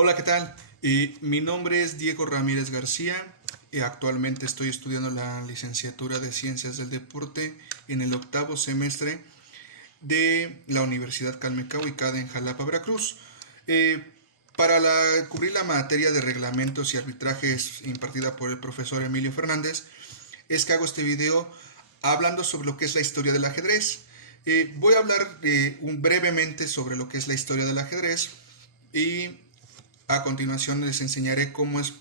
Hola, ¿qué tal? Mi nombre es Diego Ramírez García. Actualmente estoy estudiando la licenciatura de Ciencias del Deporte en el octavo semestre de la Universidad Calmeca, ubicada en Jalapa, Veracruz. Eh, Cubrir la materia de reglamentos y arbitrajes impartida por el profesor Emilio Fernández, es que hago este video hablando sobre lo que es la historia del ajedrez. Voy a hablar brevemente sobre lo que es la historia del ajedrez y a continuación les enseñaré cómo es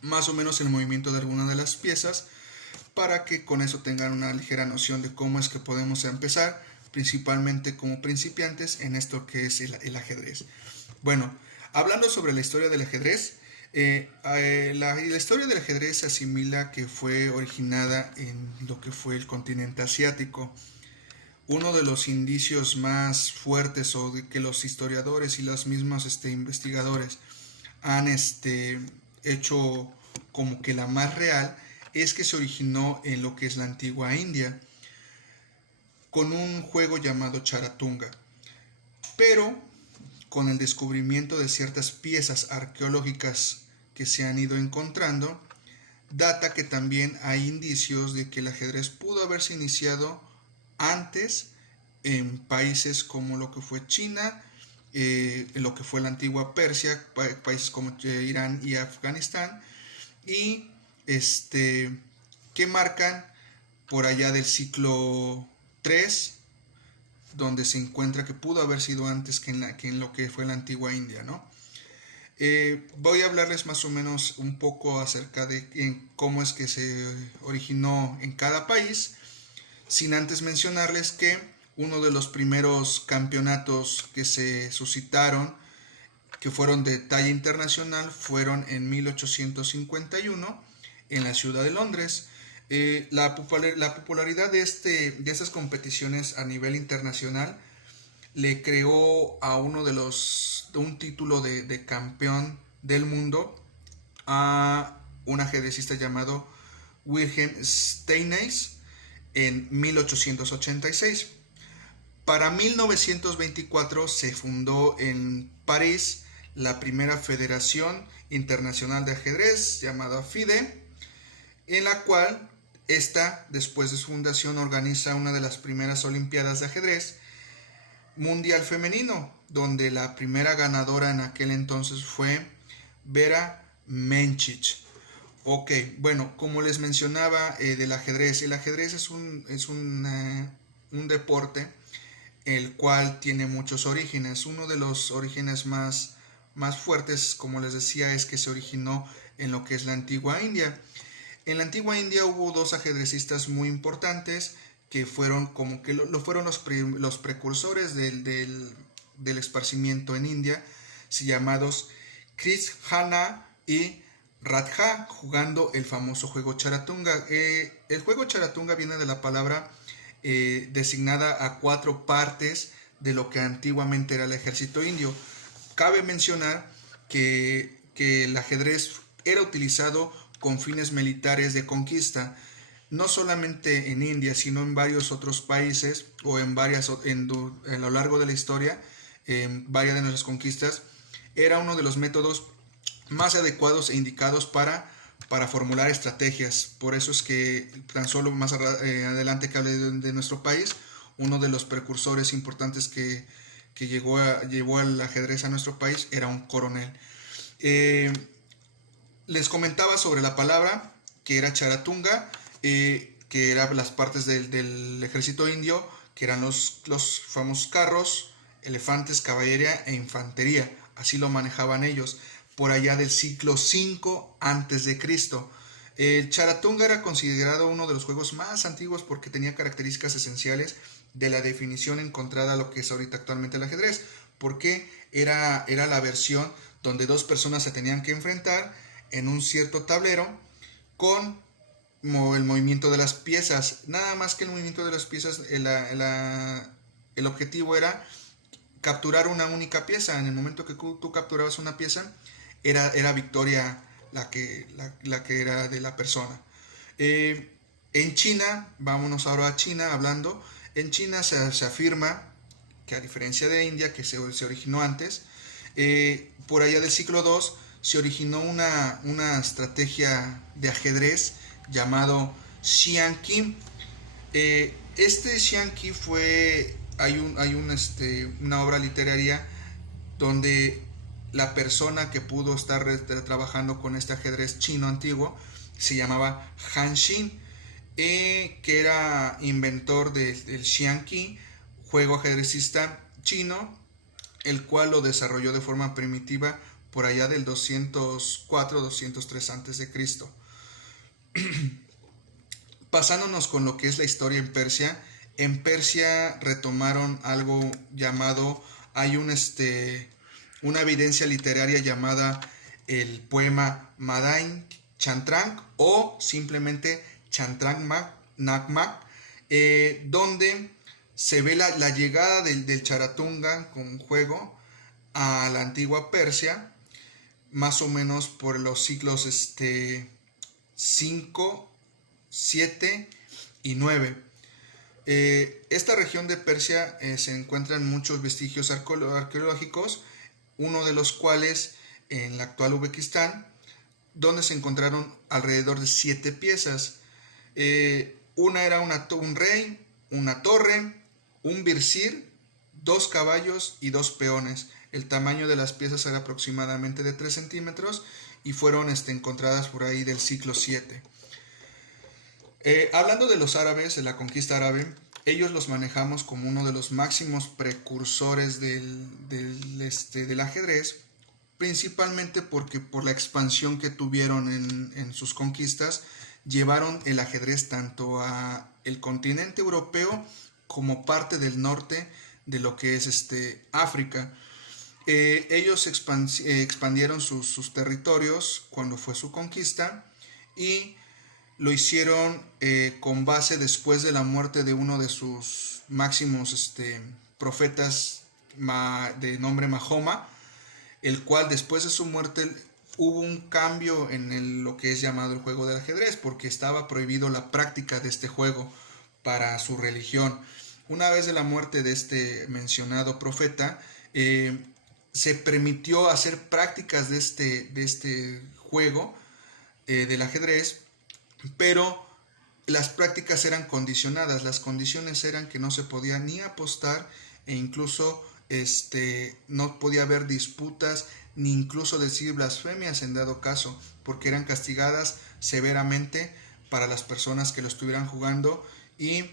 más o menos el movimiento de alguna de las piezas para que con eso tengan una ligera noción de cómo es que podemos empezar, principalmente como principiantes en esto que es el ajedrez. Bueno, hablando sobre la historia del ajedrez, la historia del ajedrez se asimila que fue originada en lo que fue el continente asiático. Uno de los indicios más fuertes o de que los historiadores y los mismos investigadores han hecho como que la más real es que se originó en lo que es la antigua India con un juego llamado Charatunga, pero con el descubrimiento de ciertas piezas arqueológicas que se han ido encontrando, data que también hay indicios de que el ajedrez pudo haberse iniciado antes en países como lo que fue China, lo que fue la antigua Persia, países como Irán y Afganistán, y que marcan por allá del siglo III, donde se encuentra que pudo haber sido antes que en lo que fue la antigua India, ¿no? Voy a hablarles más o menos un poco acerca de cómo es que se originó en cada país, sin antes mencionarles que uno de los primeros campeonatos que se suscitaron, que fueron de talla internacional, fueron en 1851 en la ciudad de Londres. La popularidad de estas competiciones a nivel internacional le creó a un título de campeón del mundo a un ajedrecista llamado Wilhelm Steinitz en 1886. Para 1924 se fundó en París la primera Federación Internacional de Ajedrez, llamada FIDE, en la cual después de su fundación, organiza una de las primeras Olimpiadas de Ajedrez mundial femenino, donde la primera ganadora en aquel entonces fue Vera Menchich. Ok, bueno, como les mencionaba del ajedrez, el ajedrez es un deporte el cual tiene muchos orígenes. Uno de los orígenes más fuertes, como les decía, es que se originó en lo que es la antigua India. En la antigua India hubo dos ajedrecistas muy importantes que fueron como que fueron los precursores del esparcimiento en India, llamados Krishna y Radha, jugando el famoso juego Charatunga. El juego Charatunga viene de la palabra designada a 4 partes de lo que antiguamente era el ejército indio. Cabe mencionar que el ajedrez era utilizado con fines militares de conquista, no solamente en India, sino en varios otros países o a lo largo de la historia, en varias de nuestras conquistas. Era uno de los métodos más adecuados e indicados para formular estrategias. Por eso es que tan solo más adelante que hable de nuestro país, uno de los precursores importantes que llevó al ajedrez a nuestro país era un coronel. Les comentaba sobre la palabra que era Charatunga, que eran las partes del ejército indio, que eran los famosos carros, elefantes, caballería e infantería. Así lo manejaban ellos, por allá del siglo V antes de Cristo. El Charatunga era considerado uno de los juegos más antiguos porque tenía características esenciales de la definición encontrada a lo que es ahorita actualmente el ajedrez, porque era la versión donde dos personas se tenían que enfrentar en un cierto tablero con el movimiento de las piezas. Nada más que el movimiento de las piezas, el objetivo era capturar una única pieza. En el momento que tú capturabas una pieza, era victoria la que era de la persona. En China, vámonos ahora a China hablando, en China se afirma que a diferencia de India, que se originó antes, Por allá del siglo II se originó una estrategia de ajedrez llamado Xianqi. Este Xianqi una obra literaria donde la persona que pudo estar trabajando con este ajedrez chino antiguo se llamaba Han Xin, que era inventor del Xianqi, juego ajedrecista chino, el cual lo desarrolló de forma primitiva por allá del 204-203 a.C. Pasándonos con lo que es la historia en Persia retomaron algo llamado, hay una evidencia literaria llamada el poema Madain Chantrang o simplemente Chantrang Nakmak, donde se ve la llegada del Charatunga con juego a la antigua Persia, más o menos por los siglos 5, 7 y 9. Esta región de Persia se encuentran muchos vestigios arqueológicos, uno de los cuales en la actual Uzbekistán, donde se encontraron alrededor de 7 piezas. Una era un rey, una torre, un virsir, 2 caballos y 2 peones. El tamaño de las piezas era aproximadamente de 3 centímetros y fueron encontradas por ahí del siglo 7. Hablando de los árabes, de la conquista árabe, ellos los manejamos como uno de los máximos precursores del ajedrez, principalmente porque por la expansión que tuvieron en sus conquistas, llevaron el ajedrez tanto a el continente europeo como parte del norte de lo que es África. Ellos expandieron sus territorios cuando fue su conquista y lo hicieron con base después de la muerte de uno de sus máximos profetas de nombre Mahoma, el cual después de su muerte hubo un cambio en lo que es llamado el juego del ajedrez, porque estaba prohibido la práctica de este juego para su religión. Una vez de la muerte de este mencionado profeta, se permitió hacer prácticas de este juego del ajedrez, pero las prácticas eran condicionadas. Las condiciones eran que no se podía ni apostar e incluso no podía haber disputas ni incluso decir blasfemias en dado caso, porque eran castigadas severamente para las personas que lo estuvieran jugando y